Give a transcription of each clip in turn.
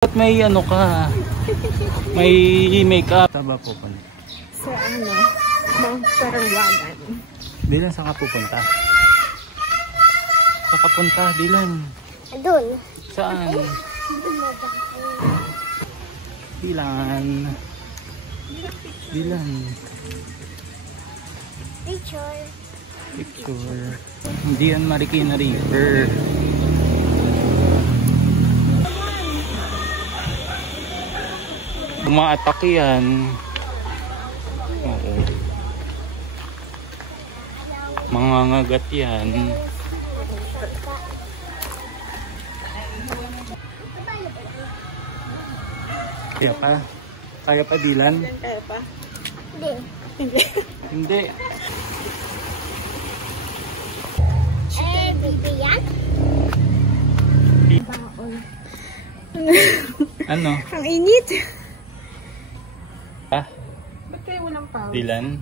At may ano ka, may makeup. Taba po pala. Sa ano, Mount Parawagan. Dilan, saan ka pupunta? Saan ka punta, Dilan? Doon. Saan? Dilan. Dilan. Picture. Picture. Hindi yan Marikina River. Umaatake yan. Oo. Mangangagat yan. Kaya pa? Kaya pa, Dilan? Kaya pa? Hindi. Hindi. Bibi yan? Baon. Ano? Ang init. Pa? Ba't kayo walang pawis? Dilan?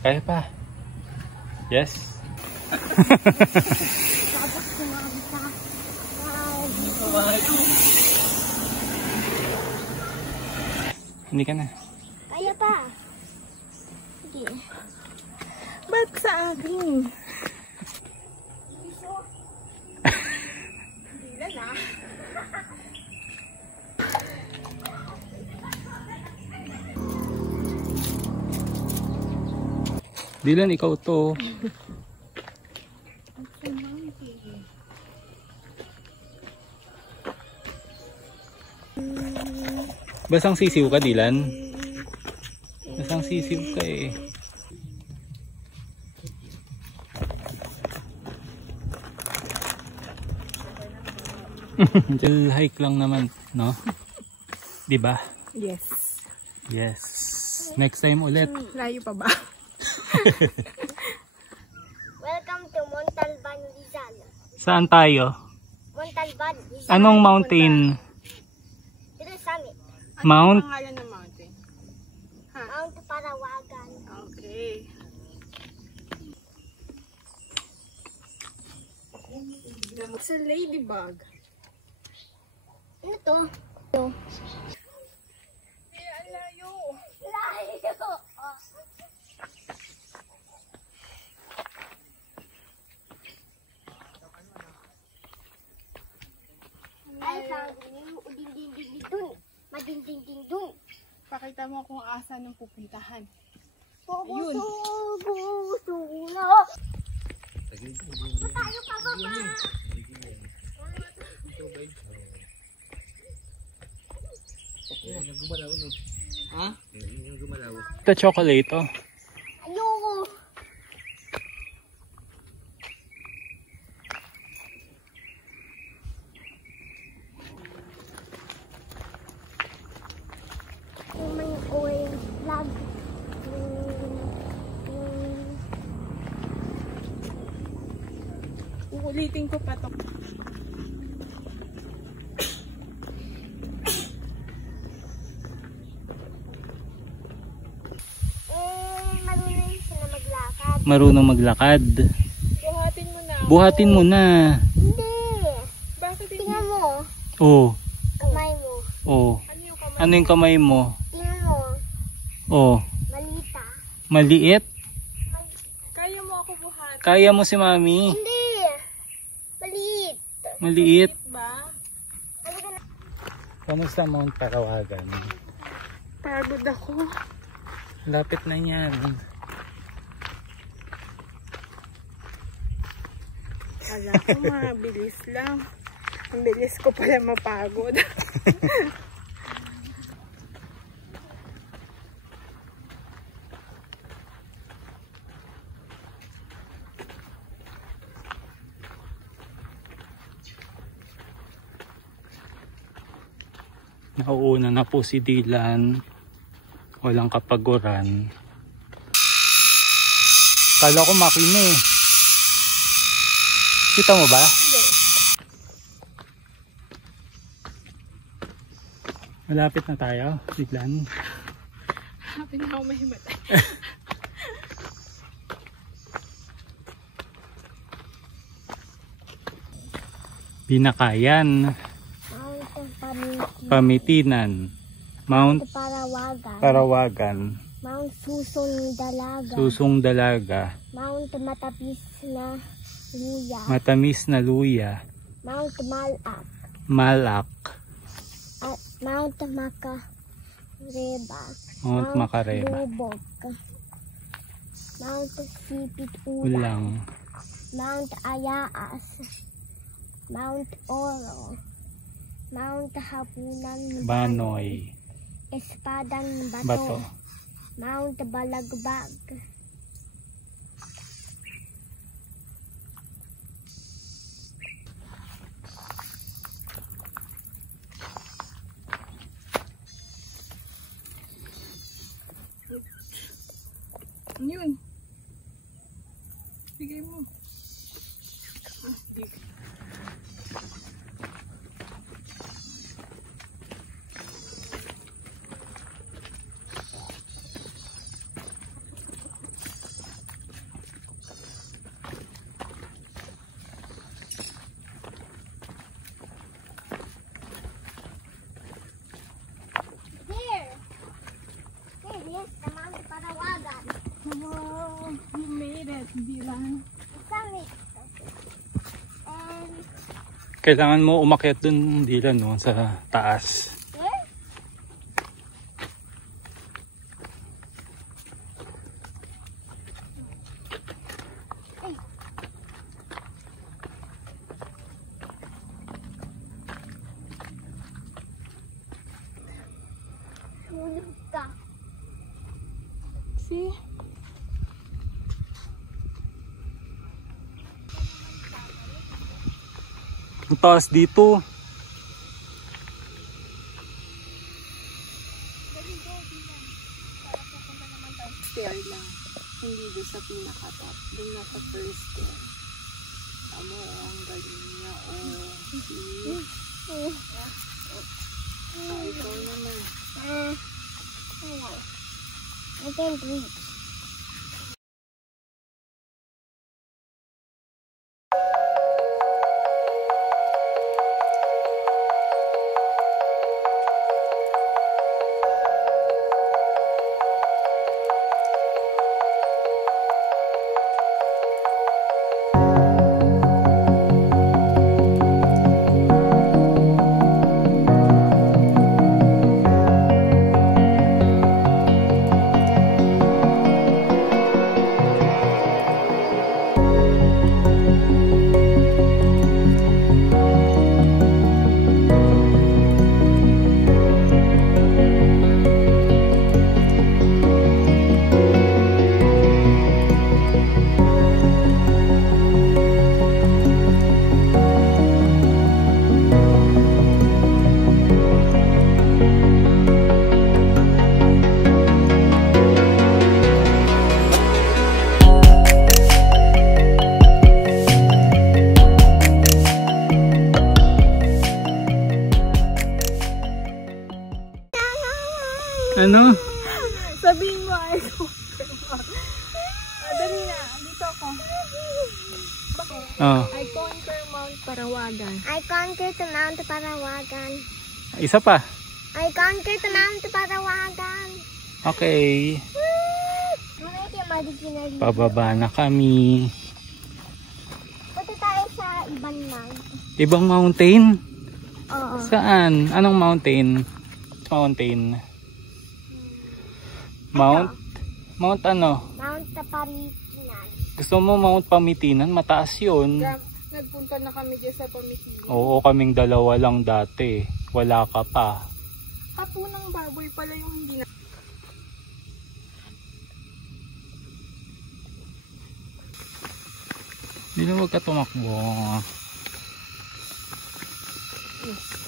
Kaya pa? Yes? Tapos kumakas sa Hindi ka na. kaya pa. Sige. Ba't sa akin? Dilan na. Dilan, ikaw to. Basang sisiw ka, Dilan? Basang sisiw ka eh. Chill hike lang naman, no? Diba? Yes. Yes. Next time ulit. Layo pa ba? Welcome to Montalban, Rizal. Saan tayo? Montalban, Rizal. Anong mountain? Dito sa amin. Mount? Ang pangalan ng mountain? Mount Parawagan. Okay. It's a ladybug. Ano to? Ang layo. Layo. Ay, sabi mo, uding-ding-ding dun. Mading-ding-ding dun. Pakita mo kung asa ng pupuntahan. Ayun. Gusto na. Tayo pa baba. Ha? Ito chocolate, oh. Ayoko. May oil vlog. Uulitin ko pa to. Marunong siya na maglakad. Marunong maglakad. Buhatin mo na. Buhatin mo na. Hindi. Bakit hindi? Tingnan mo. Oh. Kamay mo. Oh. Ano yung kamay? Ano yung kamay mo? Tingnan mo. Oh. Malita. Maliit? Kaya mo ako buhatin? Kaya mo si Mami? Hindi. Maliit. Maliit? Ba? Halika na. Kamusta Mount Parawagan? Pagod ako. Lapit na yan. Kala ko mabilis lang. Ang bilis ko pala mapagod. Nauuna na po si Dylan. Walang kapaguran. Kala ko makina eh. Kita mo ba? Hindi. Malapit na tayo, Dylan. Happy na ako mahimatay. Binakayan. Mountain Pamiki. Pamitinan. Mount Parawagan. Parawagan. Mount Susong Dalaga. Susong Dalaga. Mount Matapis na Luya. Matamis na Luya. Mount Malak. Malak. At Mount Macareba. Mount Macareba. Lubog. Mount Sipit Ulang. Mount Ayaas. Mount Oro. Mount Hapunan Banoy. Espadang Bato. Bato. Mount Balagbag. Ano yun? Bigay mo. Here! Here, yes, the Mount Parawagan. Wow, you made it, Dylan. Summit. And Kailangan mo umakyat dun, Dylan, no, sa taas. here? Hulog ka. See? Ang taas dito. Stair lang. Hindi doon sa pinaka-top. Doon na sa first stair. Amo, ang galing niya. Oh, see? Ikaw naman. I can't reach. Ano? Sabihin mo, I conquer Mount. Dali na, dito ako. Oh, I conquer Mount Parawagan. I conquered the Mount Parawagan. isa pa. I conquered the Mount Parawagan. Okay. Mamaya madiginal. Pababa na kami. Punta tayo sa ibang mount. Ibang mountain? Oo. Saan? Anong mountain? Mountain. Mount ano? Mount Pamitinan. Gusto mo Mount Pamitinan? Mataas yun. Nagpunta na kami dyan sa Pamitinan. Oo, kaming dalawa lang dati. Wala ka pa. Hapunang baboy pala yung hindi na. Hindi na huwag ka tumakbo. Yes.